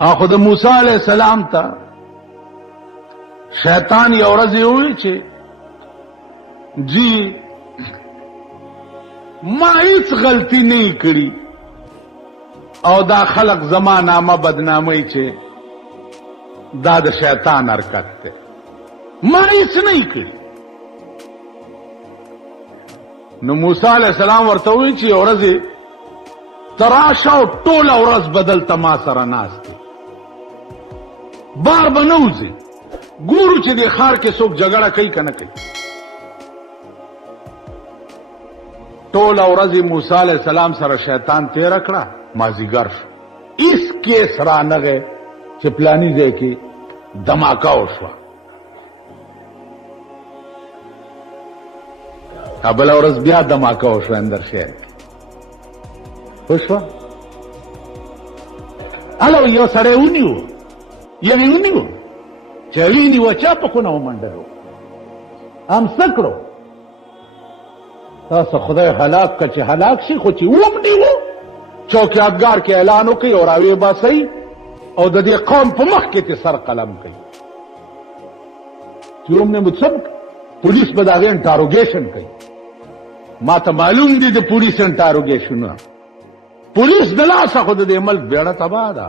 خود موسی علیہ السلام تا شیطان یو ورځ وی چې جی ما هیڅ غلطی نه کړی او دا خلق زما نامه بدنامي چې دا د شیطان حرکت ده ما هیڅ نه کړی. نو موسی علیہ السلام ورته وی چې یو ورځ تراشه او ټوله ورځ بدل تما سره ناست بار بنوځي ګورو چې د خار کې څوک جګړه کوي کنه کوي. ټوله ورځ موسی علیہ السلام سره شیطان تیر کړه مازیګر شو اس کیس را نغه چې پلانی ځای کې دماکه وشوه. بل ورځ بیا دماکه وشوه اندر شهر وشوه. الو یو سړی ونیو یعنی ونیو چې ویني و چا په خونه ومنډلو هم څه کړو تاسو خدای هلاک که چې هلاک شي خو چې ومنیو چوکیادګار کې اعلان وکړي او راوی باسئ او د دې قوم په مخ کې سر قلم کوي چې ومنه متصب پولیس به د هغې انټاروګیشن کوي. ما ته معلوم دي د پولیس انټاروګیشنونه پولیس د لاسه خو د دې ملک بیړه تباه ده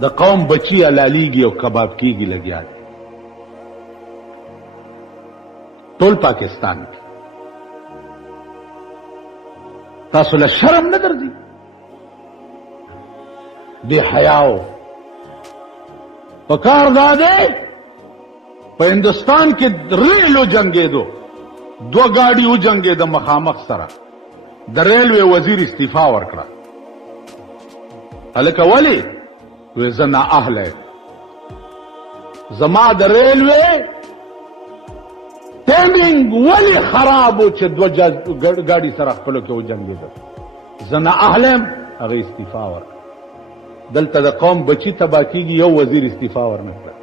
د قوم بچی علالیږي او کباب کیږي لګیا ټول پاکستان کې. تاسو له شرم نه درځي بے حیاو پکار داده په هندستان کې ریلو جنگې دو گاډي و جنگې د مخامخ سره د ریلوے وزیر استعفا ورکړه. هلکه ولی زنا اهله زما د ریلوے ټیمینګ ولی خرابو چې دو گاډي سره خپل کې و جنگې ده زنا اهلم هغه استعفا ورکړه. دلته د قوم بچی تبا کیږي یو وزیر استعفا ورنکړه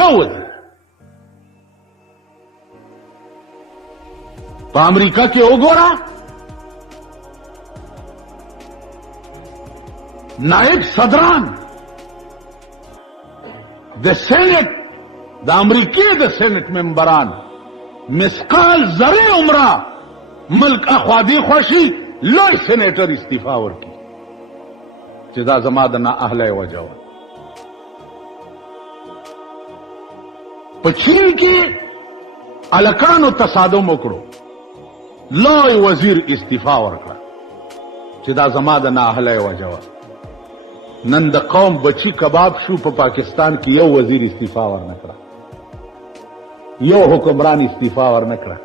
یو وزیر. په امریکا کې وګوره نائب صدران د سینټ د امریکې د سینټ ممبران مسقال زره عمره ملک اخوادي خوشي لوی سینیټر استعفا ورکړي چې دا زما د نه اهله وجه وه. په چین کې الکانو تصادم وکړو لوی وزیر استعفا ورکړه چې دا زما د نه اهله وجه وه. نن د قوم بچی کباب شو په پاکستان کې یو وزیر استعفا ورنکړه یو حکمران استعفا ورنکړه.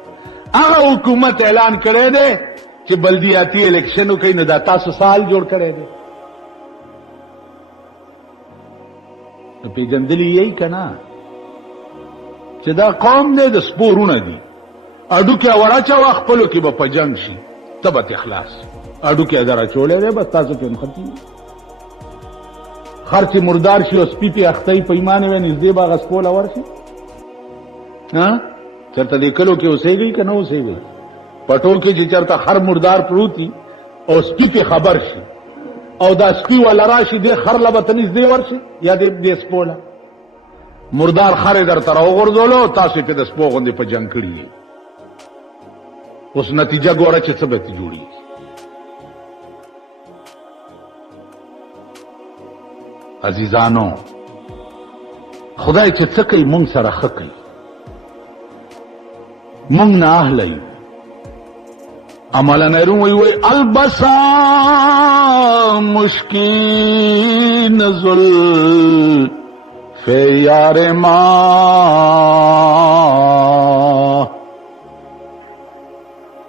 هغه حکومت اعلان کړی دی چې بلدیاتی الیکشن وکړي نو دا تاسو سال جوړ کړی دی نو پیژندلی یې که نه چې دا قوم دی د سپورونه دي اډوکې وراچوه خپلو کې به په جنګ شي ته به اخلاص اډوکې در اچولی دی بس تاسو پې مختي خر چې مردار شي او سپي پې اختی په ایمانې وی نږدې به هغه سپوله ورشي چېرته دې کلو کې اوسېږئ که نه اوسېږئ په ټول کې چې چېرته خر مردار پروت وي او سپي پې خبر شي او دا سپي والا راشي دې خر له به ته نږدې ورشي یا دې سپوله مردار خر یې درته راوغورځولو تاسو یې پې د سپو غوندې په جنګ کړي یې اوس نتیجه ګوره چې څه به تې جوړېږي. عزیزانو خدای چې څه کوي مونږ سره ښه کوي مونږ نه اهله یو. عملا نیرون وی البسا مشکین زلف یار ما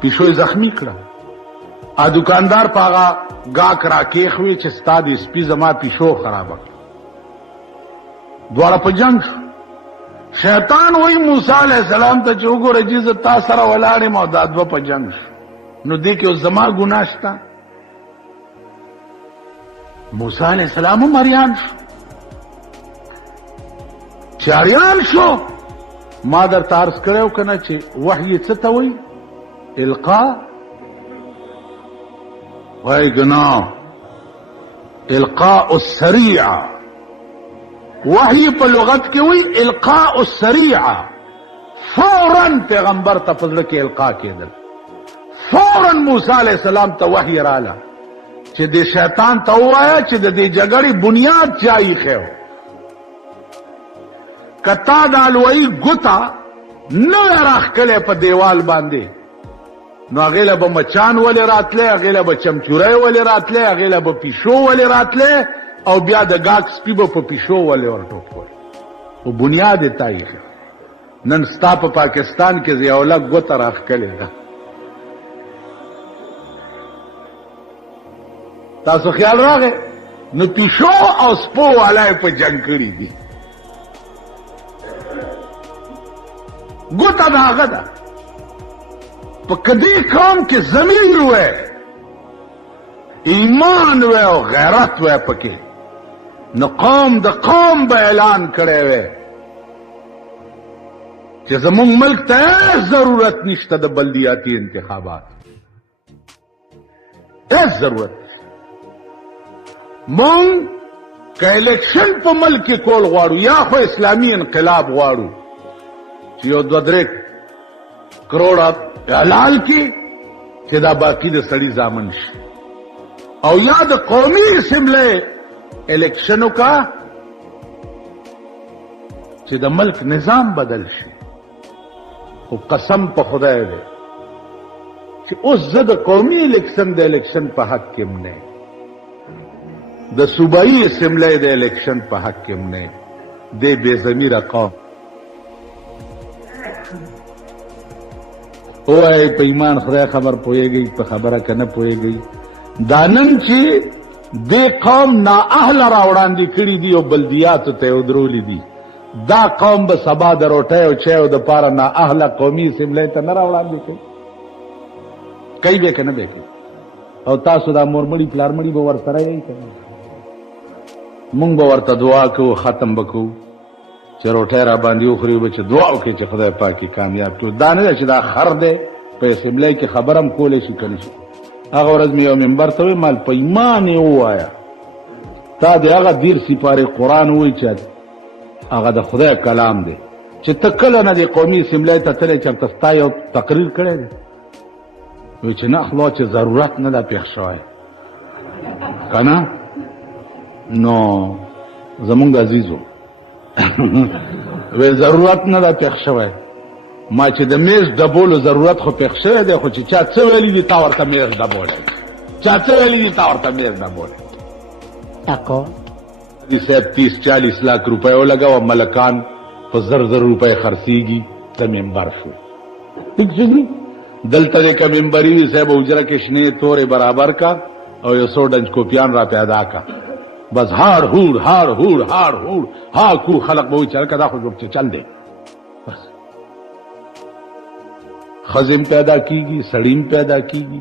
پیشو زخمی کړه. ا دکاندار پاغا گاک را کېخوي چې ستا د سپي زما پیشو خراب کړه. دواړه په جنگ شو. شیطان وای موسی علیہ السلام ته چې وګوره چې زه تا سره ولاړم او دا دوه په جنگ شو، نو دې کې زما ګناه شته. موسی علیہ السلام مریان شو. چې اریان شو ما در تارس کړو کنه چې وحی څه ته وای؟ القاء. وای ګنا القاء السریع. وحی په لغت کې وای القاء السریع. فورا پیغمبر ته فضل کې القاء کېدل. فورا موسی علیہ السلام ته وحی رااله چې د شیطان ته وایا چې د دې جګړې بنیاد چای خو کتا د الوی ګوتا نو راخکله په دیوال باندې، نو هغه به مچان ولې راتله، هغه به چمچورای ولې راتله، هغه به پیشو ولې راتله، او بیا د گاک سپی به په پیشو ولې ورټوپ کوي. او بنیاد تاریخ نن ستا په پاکستان کې زیاوله ګوته راخکله ده. تاسو خیال راغی نو پیشو او سپو والای په جنگ کړی دي. ګوته دا هغه ده. په کدی قوم کې ضمیر وای، ایمان وای او غیرت وای پکې، نو قوم د قوم به اعلان کړی وای چې زموږ ملک ته ضرورت نشته د بلدیاتی انتخابات. هیڅ ضرورت مونږ که الیکشن په ملک کې کول غواړو یا خو اسلامي انقلاب غواړو چې یو 2-3 کروڑ حلال کی چې دا باقی د سړی زامن شي، او یا د قومي اسمبلی الیکشنو کا چې د ملک نظام بدل شي. او قسم په خدای دی چې اوس زه د قومي الیکشن د الیکشن په حق کې نه، د صوبایي اسمبلی د الیکشن په حق کې نه، د بے ضمیره قوم وای په ایمان خدای خبر پويږي، په خبره کنه پويږي. دانن چې د قوم نا اهل راوړاندې کړی دی او بلدیات ته ودرولې دي، دا قوم به سبا د روټه او چایو د پاره نا اهل قومي سملې ته نه راوړاندې کوي به کنه به کوي. او تاسو دا مورمړی پلارمړی به ورسره یې کوي. مونږ به ورته دعا کوو، ختم وکړو چې روټه را باندې وخوري، به چې دعا وکړي چې خدای پاکي کامیاب کړي. دا نه چې دا خر دی په سملې کې خبرم کولې شي کړي شي. هغه ورځ مې یو منبر ته مال په ایمان یې وایا تا دې هغه دیر سپاره قرآن وایي چې هغه د خدای کلام دی، چې ته کله نه د قومي سملې ته تلې چې تاسو یو تقریر کړی دی. وایي چې نه خلا چې ضرورت نه ده پېښ شوی کنه. نو زمونږ عزیزو وی ضرورت نه ده پېښ شوی. ما چې د میز ډبولو ضرورت خو پېښ شوی دی، خو چې چا څه ویلي دي تا ورته میز ډبولی، چا څه ویلي دي تا ورته میز ډبولی. دې صاحب 30-40 لاک روپۍ ولګوه، ملکان په 1000 روپۍ خرڅېږي، د منبر شو. دلته د که منبري وي صاحب حجره کې شنې تورې برابر کا او یو 100 ډنج کوپیان را پیدا کا، بس هاړ هوړ هاړ هوړ هاړ هوړ ها کو خلق به وایي چې هلکه دا خو چې چل دی. بس خزم پیدا کیږي، سړیم پیدا کیږي،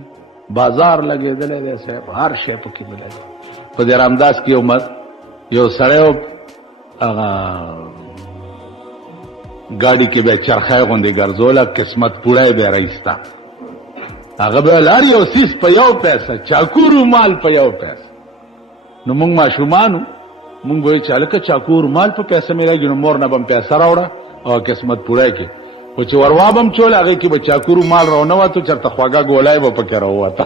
بازار لګېدلی دی صاحب، هر شی پکې ملی دی. په دې رامداس کې یو سړی هغه ګاډي کې به چرخی غوندې ګرځوله، قسمت پوړی به رایسته، هغه به هر یو سیس په 1 پیسه، چاکو رومال په 1 پیسه. نو مونږ ماشومانو مونږ وایو چې هلکه چاکو رومال په پیسه میلېږي، نو مور نه به م پیسه راوړه او قسمت پوړی کې خو چې وروابم چول هغې کې به چاکو رومال راونه وتو، چېرته خوږه ګولای به پکې راووته.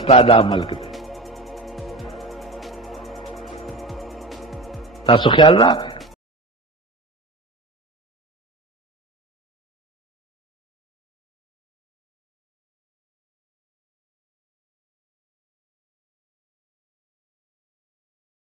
ستا دا ملک دی. تاسو خیال راغی